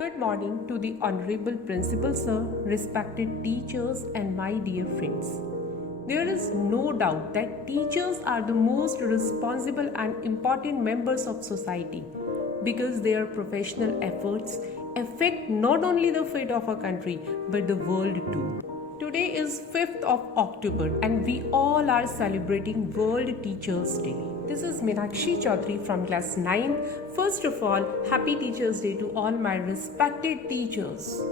Good morning to the Honorable Principal Sir, respected teachers and my dear friends. There is no doubt that teachers are the most responsible and important members of society because their professional efforts affect not only the fate of our country but the world too. Today is 5th of October and we all are celebrating World Teachers Day. This is Meenakshi Chaudhary from class 9. First of all, Happy Teachers Day to all my respected teachers.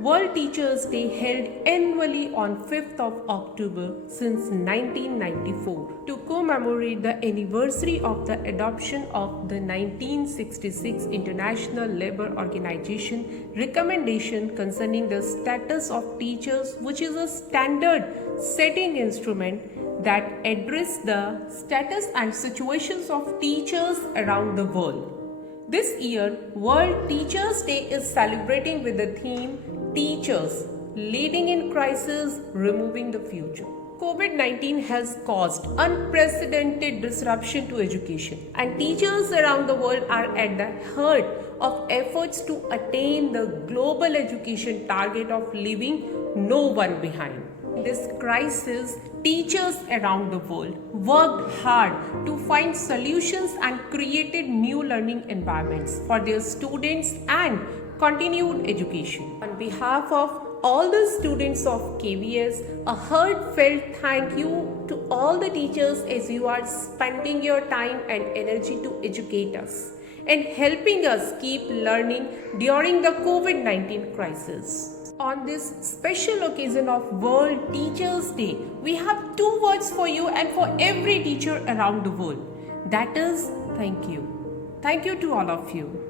World Teachers Day held annually on 5th of October since 1994 to commemorate the anniversary of the adoption of the 1966 International Labour Organization recommendation concerning the status of teachers, which is a standard setting instrument that address the status and situations of teachers around the world. This year, World Teachers Day is celebrating with the theme Teachers, Leading in Crisis, Removing the Future. COVID-19 has caused unprecedented disruption to education, and teachers around the world are at the heart of efforts to attain the global education target of leaving no one behind. In this crisis, teachers around the world worked hard to find solutions and created new learning environments for their students and continued education. On behalf of all the students of KVS, a heartfelt thank you to all the teachers as you are spending your time and energy to educate us and helping us keep learning during the COVID-19 crisis. On this special occasion of World Teachers Day, we have two words for you and for every teacher around the world. That is, thank you. Thank you to all of you.